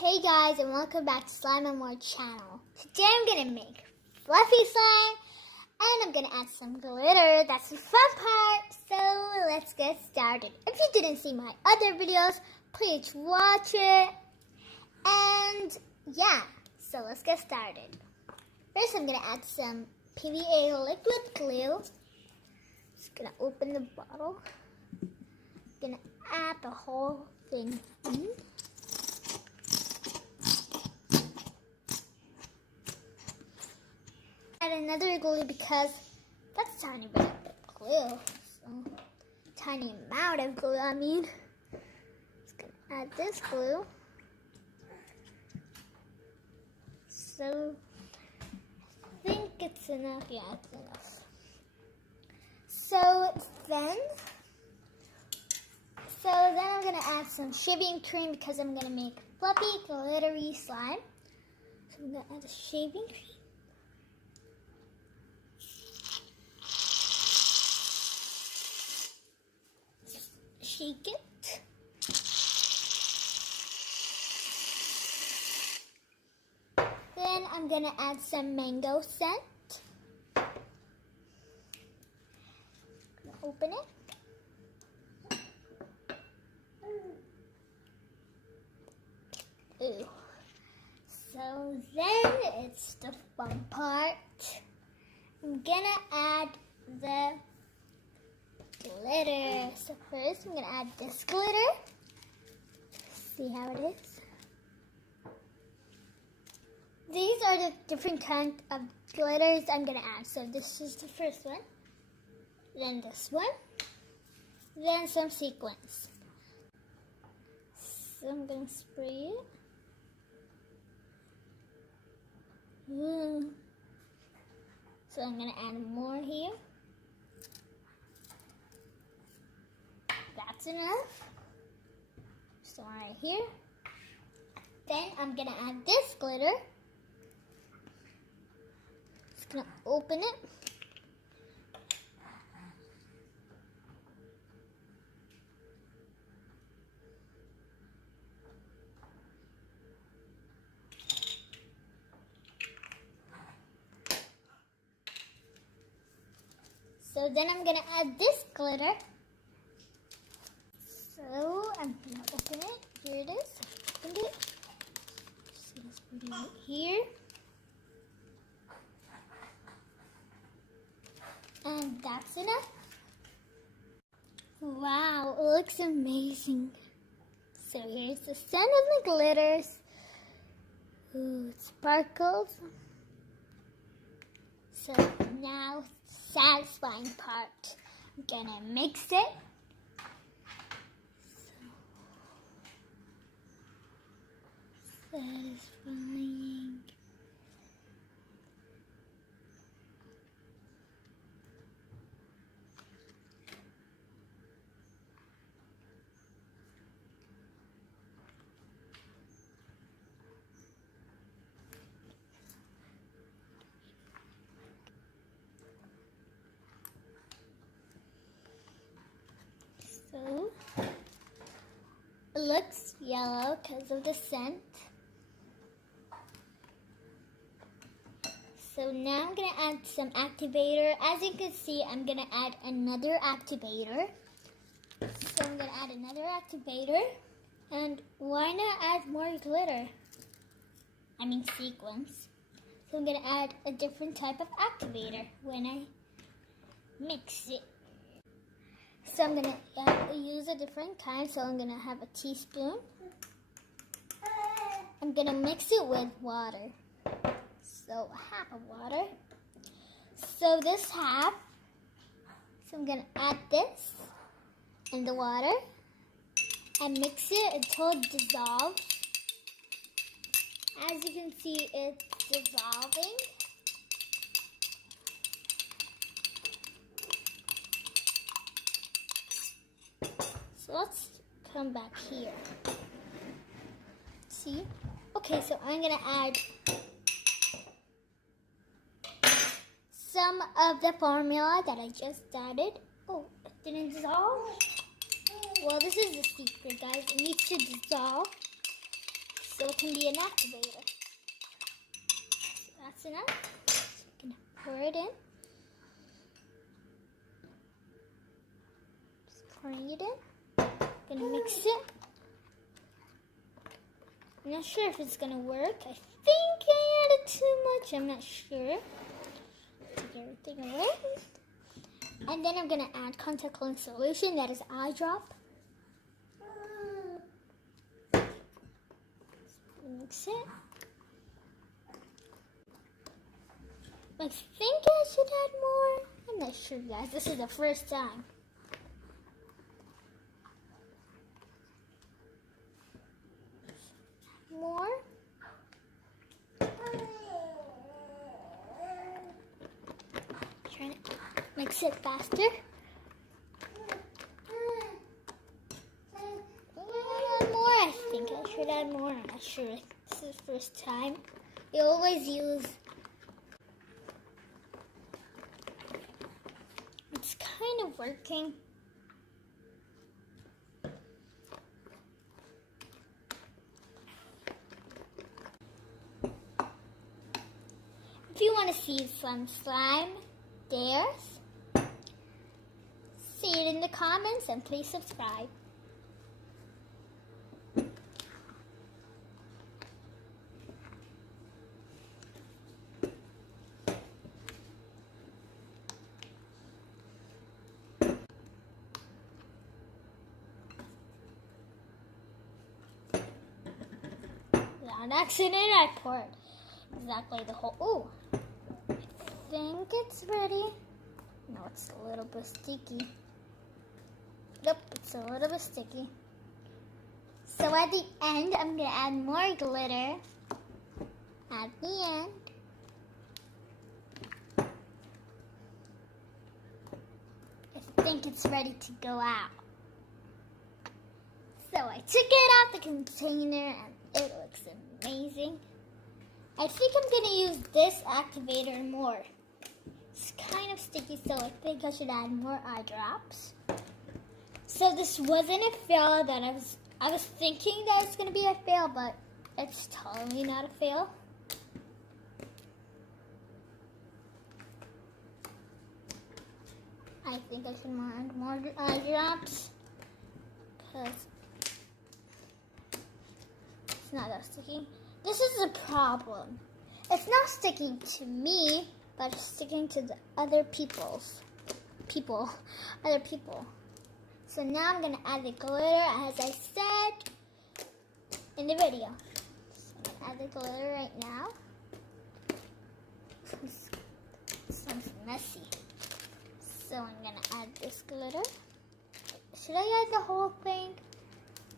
Hey guys, and welcome back to Slime&more channel. Today I'm gonna make fluffy slime and I'm gonna add some glitter. That's the fun part. So let's get started. If you didn't see my other videos, please watch it. And yeah, so let's get started. First I'm gonna add some PVA liquid glue. Just gonna open the bottle. Gonna add the whole thing in. Add another glue because that's a tiny bit of glue. So, tiny amount of glue, I mean. Just gonna add this glue. So, I think it's enough. Yeah, it's enough. So then I'm gonna add some shaving cream because I'm gonna make fluffy, glittery slime. So I'm gonna add the shaving cream. Shake it. Then I'm gonna add some mango scent. Open it. Ooh. So then it's the fun part. I'm gonna add the glitter. So first I'm gonna add this glitter. See how it is. These are the different kinds of glitters I'm gonna add. So this is the first one. Then this one. Then some sequins. So I'm gonna spray it. So I'm gonna add more here. That's enough. So right here. Then I'm gonna add this glitter. Just gonna open it. So then I'm gonna add this glitter. So I'm gonna open it. Here it is. Opened it. So let's put it right here. And that's enough. Wow, it looks amazing. So here's the scent of the glitters. Ooh, it sparkles. So now satisfying part. I'm gonna mix it. Satisfying. So it looks yellow because of the scent. So now I'm gonna add some activator. As you can see, I'm gonna add another activator. So I'm gonna add another activator. And why not add more glitter? I mean sequins. So I'm gonna add a different type of activator when I mix it. So I'm gonna use a different kind. So I'm gonna have a teaspoon. I'm gonna mix it with water. So half of water. So this half. So I'm gonna add this in the water and mix it until it dissolves. As you can see, it's dissolving. So let's come back here. See? Okay, so I'm gonna add some of the formula that I just added. Oh, it didn't dissolve? Well, this is the secret, guys. It needs to dissolve. so it can be an activator. So that's enough. So I'm gonna pour it in. Just pouring it in. Gonna mix it. I'm not sure if it's gonna work. I think I added too much. I'm not sure. Take everything away. And then I'm gonna add contact lens solution. That is eye drop. Mix it. I think I should add more. I'm not sure, guys. This is the first time. More. Trying to mix it faster. More. I think I should add more. I'm not sure. This is the first time. We always use. It's kind of working. If you want to see some slime dares, see it in the comments and please subscribe. On accident, I poured exactly the whole. Ooh, I think it's ready. No, it's a little bit sticky. Nope, it's a little bit sticky. So at the end, I'm gonna add more glitter. At the end. I think it's ready to go out. So I took it out the container and it looks amazing. I think I'm going to use this activator more. It's kind of sticky, so I think I should add more eye drops. So this wasn't a fail that I was thinking that it's going to be a fail, but it's totally not a fail. I think I should add more eye drops because it's not that sticky. This is a problem. It's not sticking to me, but it's sticking to the other other people. So now I'm gonna add the glitter as I said in the video. So I'm gonna add the glitter right now. This sounds messy. So I'm gonna add this glitter. Should I add the whole thing?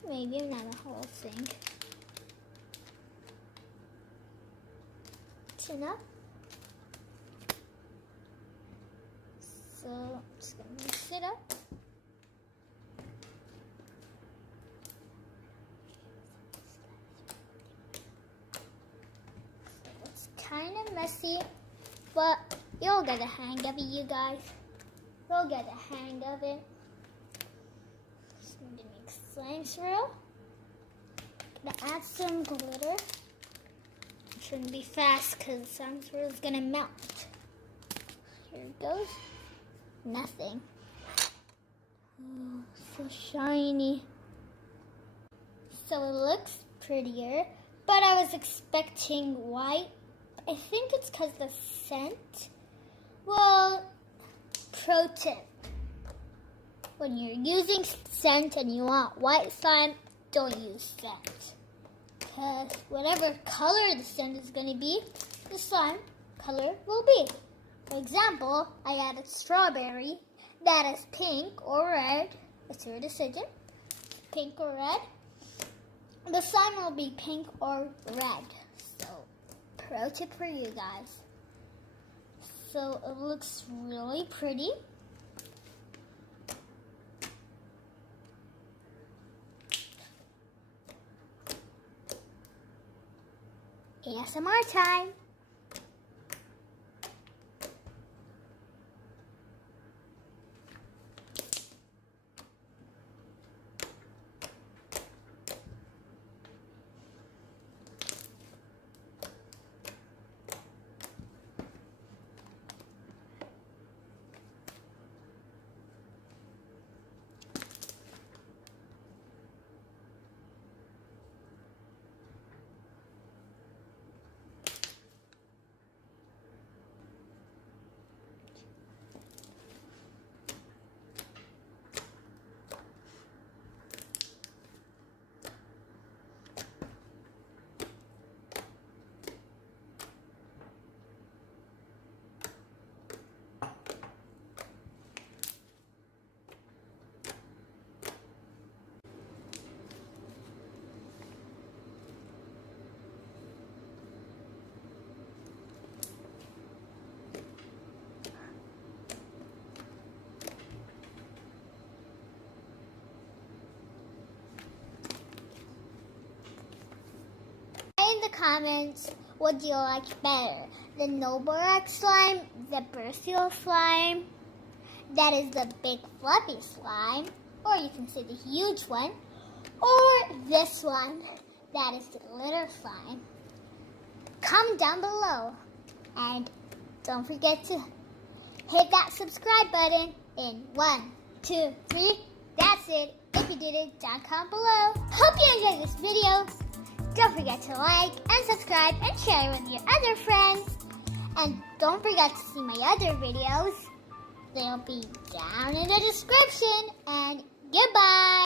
Maybe not the whole thing. Enough. So I'm just gonna mix it up. So it's kind of messy, but you'll get the hang of it, you guys. You'll get the hang of it. Just need to make slime swirl. Gonna add some glitter. Shouldn't be fast because the slime swirl is gonna melt. Here it goes. Nothing. Oh, so shiny. So it looks prettier, but I was expecting white. I think it's because the scent. Well, pro tip. When you're using scent and you want white slime, don't use scent. Because whatever color the scent is going to be, the slime color will be. For example, I added strawberry. That is pink or red. It's your decision. Pink or red. The slime will be pink or red. So, pro tip for you guys. So, it looks really pretty. ASMR time. comments, what do you like better? The Noborax slime, the Brazil slime, that is the big fluffy slime, or you can say the huge one, or this one, that is the glitter slime. Comment down below, and don't forget to hit that subscribe button in 1, 2, 3. That's it. If you did it, down comment below. Hope you enjoyed this video. Don't forget to like and subscribe and share with your other friends. And don't forget to see my other videos. They'll be down in the description. And goodbye.